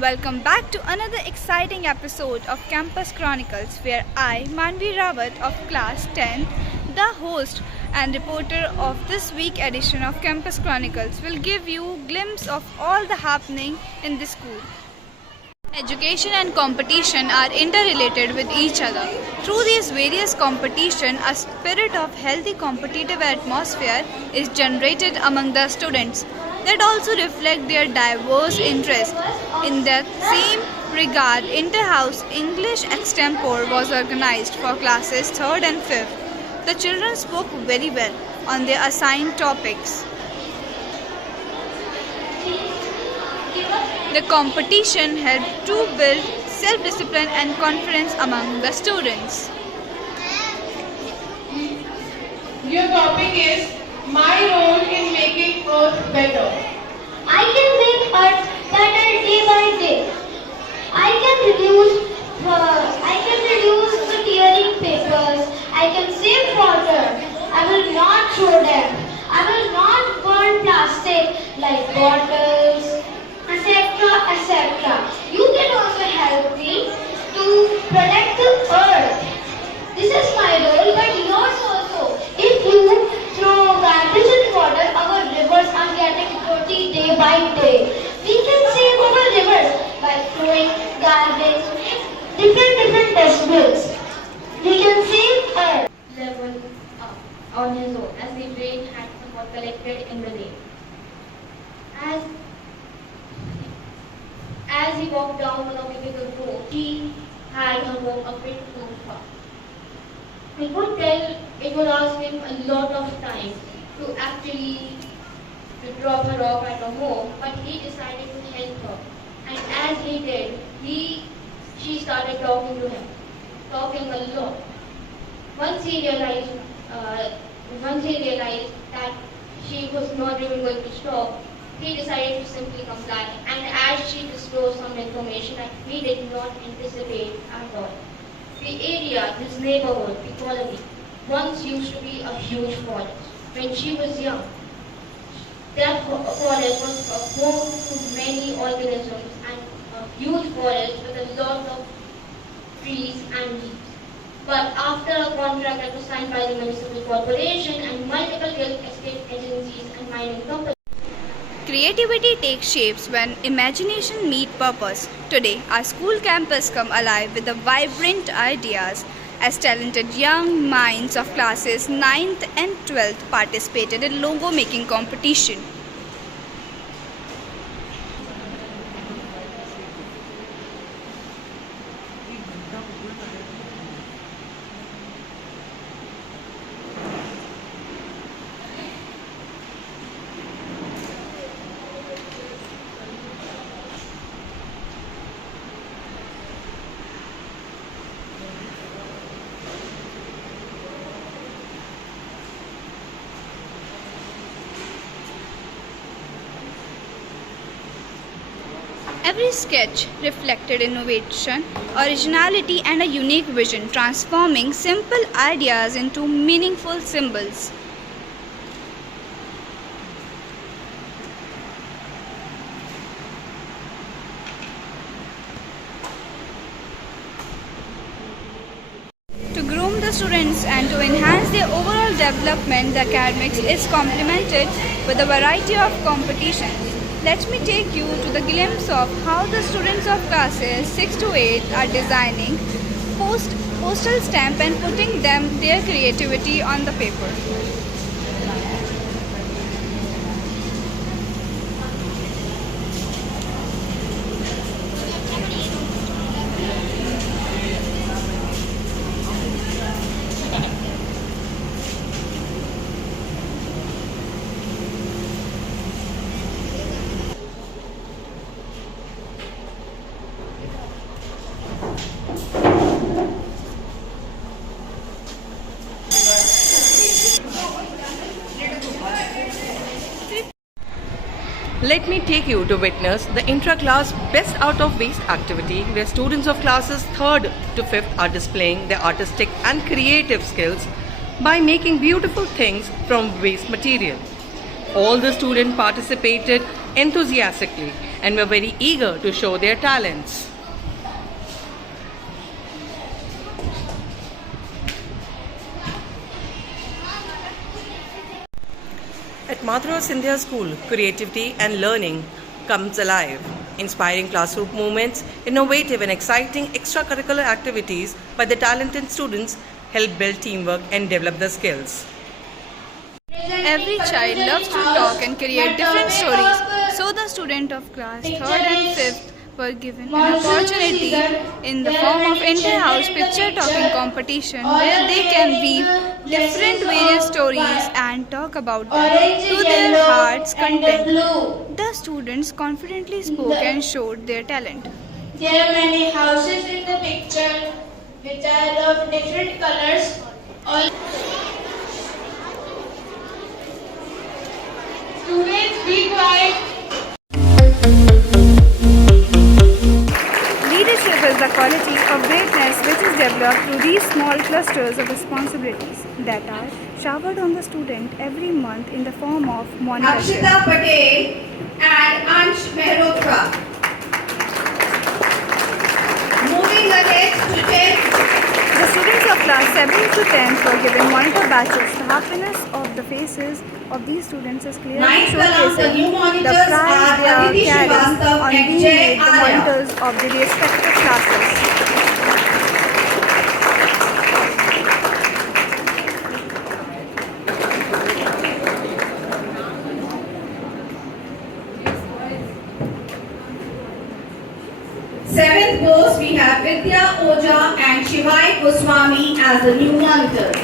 Welcome back to another exciting episode of Campus Chronicles, where I, Manvi Rawat of Class 10, the host and reporter of this week edition of Campus Chronicles, will give you a glimpse of all the happening in the school. Education and competition are interrelated with each other. Through these various competition, a spirit of healthy competitive atmosphere is generated among the students that also reflect their diverse interests. In the same regard, Inter-House English Extempore was organized for classes 3rd and 5th. The children spoke very well on their assigned topics. The competition helped to build self-discipline and confidence among the students. Your topic is my role in making Earth better. I can make Earth better day by day. I can reduce the tearing papers. I can save water. I will not throw them. I will not burn plastic like bottles, etc. You can also help me to protect the Earth. This is my role, but yours also. If you throw garbage in water, our rivers are getting dirty day by day. We can save our rivers by throwing garbage in different dustbins. We can save Earth. Level on his own as the rain had somewhat collected in the lake. As he walked down one of the bigger road, he had a walk a bit too far. It would ask him a lot of time to drop her off at her home, but he decided to help her. And as he did, she started talking to him, talking a lot. Once he realized that she was not even going to stop, he decided to simply comply. And as she disclosed some information that he did not anticipate at all. The area, his neighborhood, the colony, once used to be a huge forest. When she was young, that forest was a home to many organisms and a huge forest with a lot of trees and leaves. But after a contract that was signed by the municipal corporation and multiple real estate agencies and mining companies, Creativity takes shapes when imagination meets purpose. Today, our school campus come alive with the vibrant ideas as talented young minds of classes 9th and 12th participated in logo making competition. Every sketch reflected innovation, originality, and a unique vision, transforming simple ideas into meaningful symbols. To groom the students and to enhance their overall development, the academics is complemented with a variety of competitions. Let me take you to the glimpse of how the students of classes 6 to 8 are designing postal stamp and putting their creativity on the paper. Let me take you to witness the intra-class Best Out of Waste activity where students of classes 3rd to 5th are displaying their artistic and creative skills by making beautiful things from waste material. All the students participated enthusiastically and were very eager to show their talents. At Mathura Sindhya School, creativity and learning comes alive, inspiring classroom movements, innovative and exciting extracurricular activities by the talented students help build teamwork and develop the skills. Every child loves to talk and create different stories, so the students of class 3rd and 5th were given an opportunity in the form of inter-house picture talking competition where they can weave different various stories and talk about them to their heart's content. The students confidently spoke and showed their talent. There are many houses in the picture which are of different colors. All students, be quiet. Leadership is the quality of greatness which is developed through these small clusters of responsibilities that are showered on the student every month in the form of monitorship. Akshita Patel and Ansh Mehrotra. Moving ahead to 10th. The students of class 7th to 10th were given monitor badges. The happiness of the faces of these students is clearly Ninth along the new showcasing monitors the pride they are are Aditi carrying Srivastav on and being Jay made the Arya. monitors of the respective classes. Seventh goes, we have Vidya Oja and Shivai Goswami as the new monitors.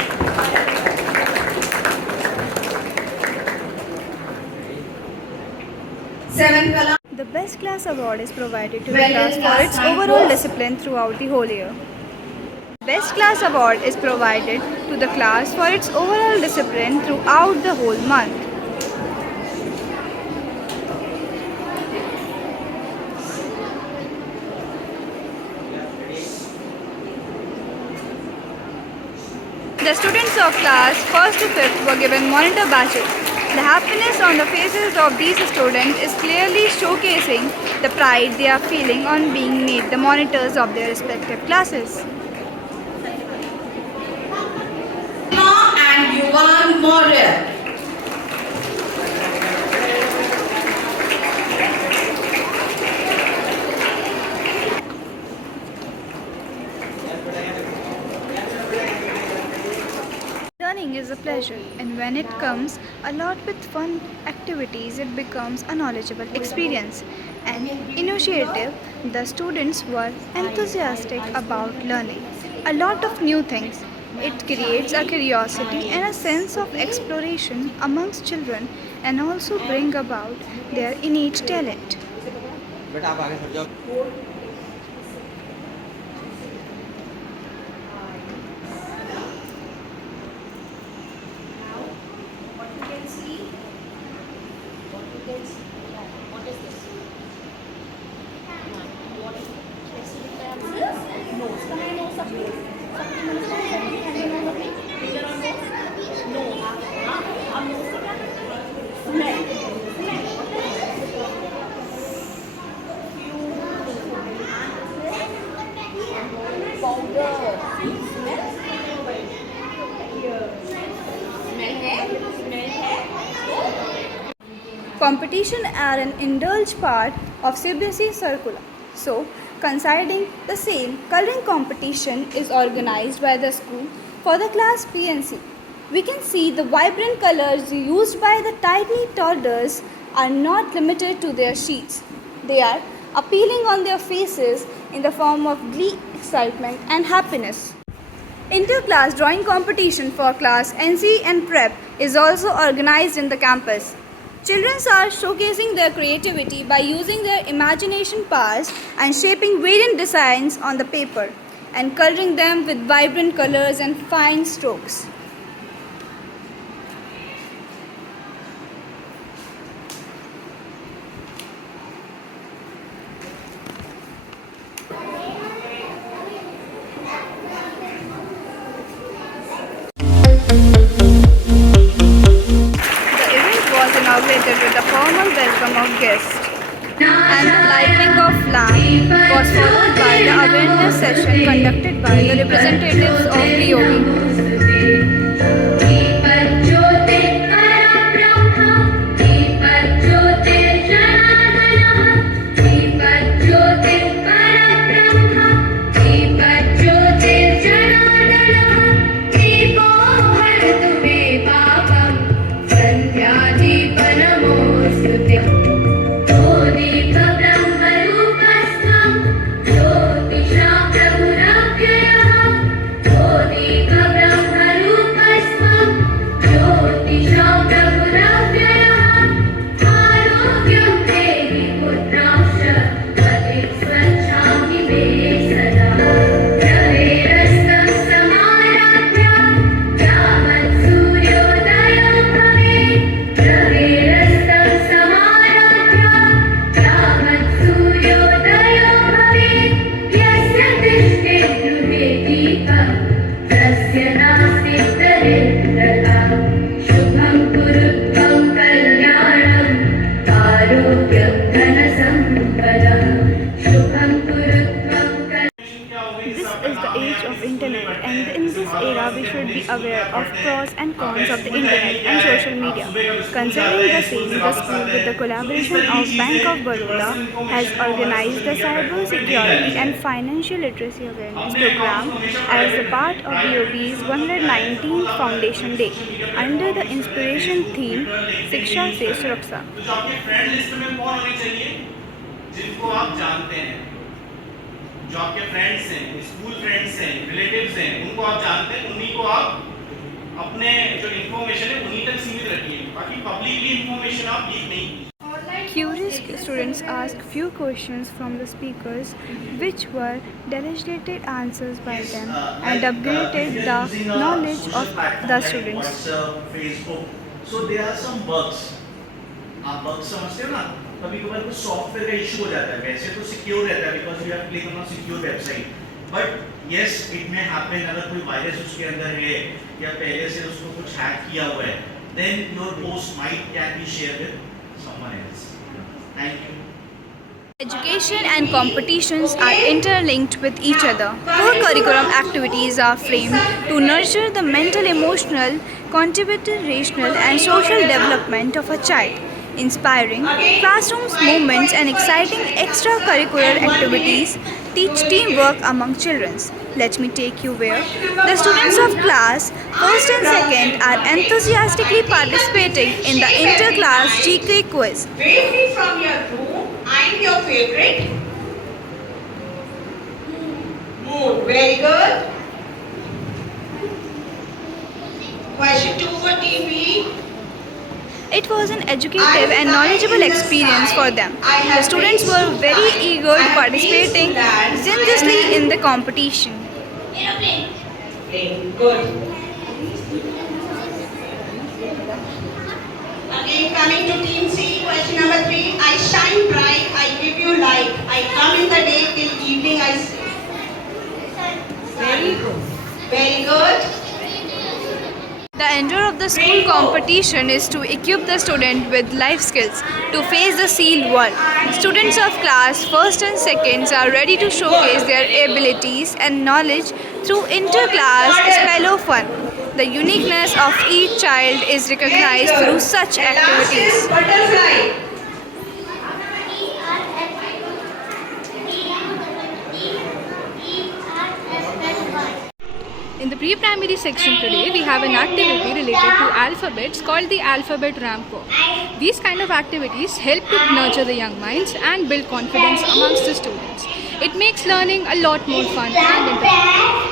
Seventh column. The best class award is provided to the Well class done, for class its nine overall goes. discipline throughout the whole year. Best class award is provided to the class for its overall discipline throughout the whole month. The students of class 1st to 5th were given monitor badges. The happiness on the faces of these students is clearly showcasing the pride they are feeling on being made the monitors of their respective classes. And Yuvan Moria. Learning is a pleasure, and when it comes along with fun activities, it becomes a knowledgeable experience. And initiative, the students were enthusiastic about learning a lot of new things. It creates a curiosity and a sense of exploration amongst children and also bring about their innate talent. Competition are an indulged part of CBSE circular. So, coinciding the same, coloring competition is organized by the school for the class PNC. We can see the vibrant colors used by the tiny toddlers are not limited to their sheets. They are appealing on their faces in the form of glee, excitement, and happiness. Inter-class drawing competition for class NC and Prep is also organized in the campus. Children are showcasing their creativity by using their imagination powers and shaping variant designs on the paper and coloring them with vibrant colors and fine strokes. Inaugurated with a formal welcome of guests. Now and the lighting of lamp was followed by the awareness session conducted by the representatives of DOB. This is the age of internet, and in this era we should be aware of pros and cons of the internet and social media. Concerning the same, the school with the collaboration of Bank of Baroda has organized the cyber security and financial literacy awareness program as a part of BOB's 119th Foundation Day under the inspiration theme Shiksha se Suraksha. जो आपके friend list में कौन होने चाहिए जिनको आप जानते हैं, जो आपके फ्रेंड्स हैं, स्कूल फ्रेंड्स हैं, रिलेटिव्स हैं, उनको आप जानते हैं, उन्हीं को आप अपने जो इन्फॉर्मेशन है उन्हीं तक सीमित रखिए, बाकी पब्लिकली इन्फॉर्मेशन आप लीक नहीं कीजिए. Curious students asked few questions from the speakers, which were demonstrated answers by them and upgraded the knowledge of the students. Facebook. So there are some bugs. आप bugs समझते हो ना? कभी-कभार कुछ software का इशू हो जाता है. वैसे तो सिक्योर रहता है because you have clicked on a secure website. But yes, it may happen अगर कोई वायरस उसके अंदर है या पहले से उसको कुछ हैक किया हुआ है, then your post can be shared with someone else. Thank you. Education and competitions are interlinked with each other. Core curriculum activities are framed to nurture the mental, emotional, contributory, and social development of a child. Inspiring classrooms, moments, and exciting extracurricular activities teach teamwork among children. Let me take you where the students of class 1st and 2nd are enthusiastically participating in the inter-class GK quiz. Rate me from your room. I'm your favorite. Mood. Very good. Question 2 for TV. It was an educative and knowledgeable experience for them. The students were very eager to participating zealously in the competition. Good. Again, coming to Team C, question number 3. I shine bright, I give you light. I come in the day till evening I see. Very good. Very good. The endure of the school competition is to equip the student with life skills to face the sealed world. Students of class 1st and 2nd are ready to showcase their abilities and knowledge through inter-class spello fun. The uniqueness of each child is recognized through such activities. Butterfly. In the pre-primary section today, we have an activity related to alphabets called the Alphabet Ramp Walk. These kind of activities help to nurture the young minds and build confidence amongst the students. It makes learning a lot more fun and interactive.